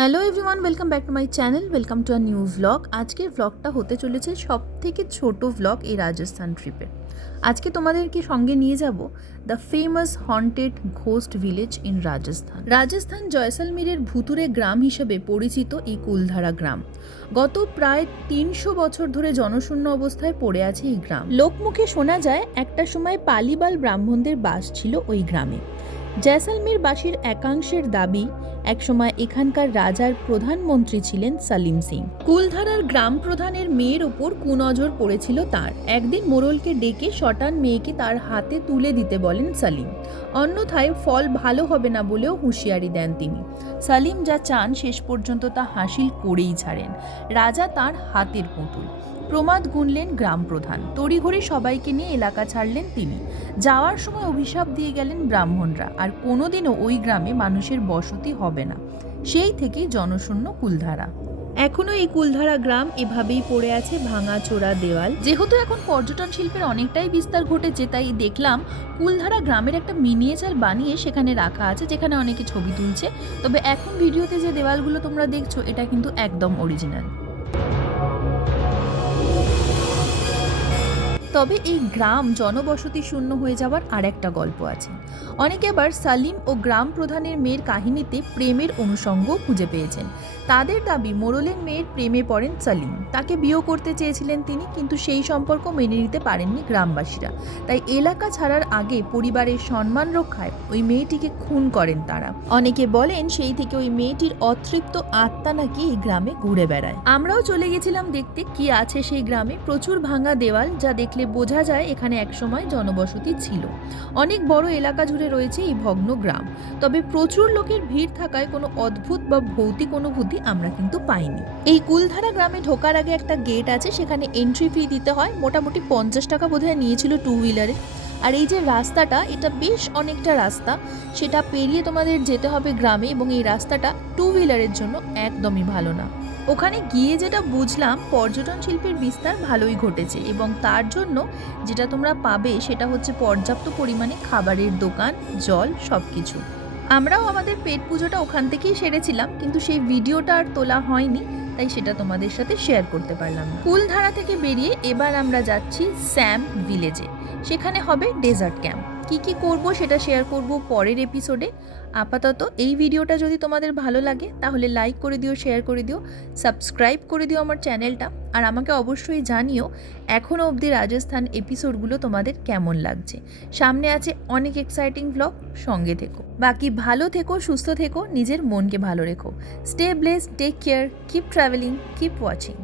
Hello everyone, welcome back to my channel, welcome to a new vlog. আজকের ভ্লগটা হতে চলেছে সব থেকে ছোটো ভ্লগ এই রাজস্থান ট্রিপের। আজকে তোমাদেরকে সঙ্গে নিয়ে যাব the famous haunted ghost village in Rajasthan জয়সলমীরের ভুতুরে গ্রাম হিসেবে পরিচিত এই কুলধারা গ্রাম। গত প্রায় ৩০০ বছর ধরে জনশূন্য অবস্থায় পড়ে আছে এই গ্রাম। লোকমুখে শোনা যায় একটা সময় পালিবাল ব্রাহ্মণদের বাস ছিল ওই গ্রামে। জয়সলমীরবাসীর একাংশের দাবি একসময় এখানকার রাজার প্রধানমন্ত্রী ছিলেন সালিম সিং। কুলধারার গ্রাম প্রধানের মেয়ের ওপর কুনজর পড়েছিল তার। একদিন মোড়লকে ডেকে শটান মেয়েকে তার হাতে তুলে দিতে বলেন সালিম, অন্যথায় ফল ভালো হবে না বলেও হুঁশিয়ারি দেন তিনি। সালিম যা চান শেষ পর্যন্ত তা হাসিল করেই ছাড়েন। রাজা তার হাতের পুতুল। প্রমাদ গুনলেন গ্রাম প্রধান। তড়িঘড়ি সবাইকে নিয়ে এলাকা ছাড়লেন তিনি। যাওয়ার সময় অভিশাপ দিয়ে গেলেন ব্রাহ্মণরা, আর কোনোদিনও ওই গ্রামে মানুষের বসতি হবে না। সেই থেকেই জনশূন্য কুলধারা। এখনও এই কুলধারা গ্রাম এভাবেই পড়ে আছে, ভাঙা চোরা দেওয়াল। যেহেতু এখন পর্যটন শিল্পের অনেকটাই বিস্তার ঘটেছে, তাই দেখলাম কুলধারা গ্রামের একটা মিনিয়েচার বানিয়ে সেখানে রাখা আছে, যেখানে অনেকে ছবি তুলছে। তবে এখন ভিডিওতে যে দেওয়ালগুলো তোমরা দেখছো, এটা কিন্তু একদম অরিজিনাল। তবে এই গ্রাম জনবসতি শূন্য হয়ে যাওয়ার আর একটা গল্প আছে। অনেকে আবার সালিম ও গ্রাম প্রধানের মেয়ের কাহিনীতে প্রেমের অনুষঙ্গ খুঁজে পেয়েছেন। তাদের দাবি মোড়লের মেয়ের প্রেমে পড়েন সালিম। তাকে বিয়ে করতে চেয়েছিলেন তিনি, কিন্তু সেই সম্পর্ক মেনে নিতে পারেননি গ্রামবাসীরা। তাই এলাকা ছাড়ার আগে পরিবারের সম্মান রক্ষায় ওই মেয়েটিকে খুন করেন তারা। অনেকে বলেন সেই থেকে ওই মেয়েটির অতৃপ্ত আত্মা নাকি এই গ্রামে ঘুরে বেড়ায়। আমরাও চলে গেছিলাম দেখতে কি আছে সেই গ্রামে। প্রচুর ভাঙা দেওয়াল, যা দেখলে বোঝা যায় এখানে একসময় জনবসতি ছিল। অনেক বড় এলাকা জুড়ে রয়েছে এই ভগ্ন গ্রাম। তবে প্রচুর লোকের ভিড় থাকায় কোনো অদ্ভুত বা ভৌতিক অনুভূতি আমরা কিন্তু পাইনি। এই কুলধারা গ্রামে ঢোকার আগে একটা গেট আছে, সেখানে এন্ট্রি ফি দিতে হয়। মোটামুটি 50 টাকা বোধহয় নিয়েছিল 2 হুইলারে। আর এই যে রাস্তাটা, এটা বেশ অনেকটা রাস্তা, সেটা পেরিয়ে তোমাদের যেতে হবে গ্রামে, এবং এই রাস্তাটা 2 হুইলারের জন্য একদমই ভালো না। ওখানে গিয়ে যেটা বুঝলাম, পর্যটন শিল্পের বিস্তার ভালোই ঘটেছে, এবং তার জন্য যেটা তোমরা পাবে সেটা হচ্ছে পর্যাপ্ত পরিমাণে খাবারের দোকান, জল, সব কিছু। আমরাও আমাদের পেট পুজোটা ওখান থেকেই সেরেছিলাম, কিন্তু সেই ভিডিওটা আর তোলা হয়নি, তাই সেটা তোমাদের সাথে শেয়ার করতে পারলাম না। কুলধারা থেকে বেরিয়ে এবার আমরা যাচ্ছি স্যাম ভিলেজে। সেখানে হবে ডেজার্ট ক্যাম্প। কি করব সেটা শেয়ার করব পরের এপিসোডে। আপাতত এই ভিডিওটা যদি তোমাদের ভালো লাগে তাহলে লাইক করে দিও, শেয়ার করে দিও, সাবস্ক্রাইব করে দিও আমার চ্যানেলটা। আর আমাকে অবশ্যই জানিও এখনও অবধি রাজস্থান এপিসোডগুলো তোমাদের কেমন লাগছে। সামনে আছে অনেক এক্সাইটিং ভ্লগ, সঙ্গে থেকো। বাকি ভালো থেকো, সুস্থ থেকো, নিজের মনকে ভালো রেখো। Stay blessed, take care, keep travelling, keep watching.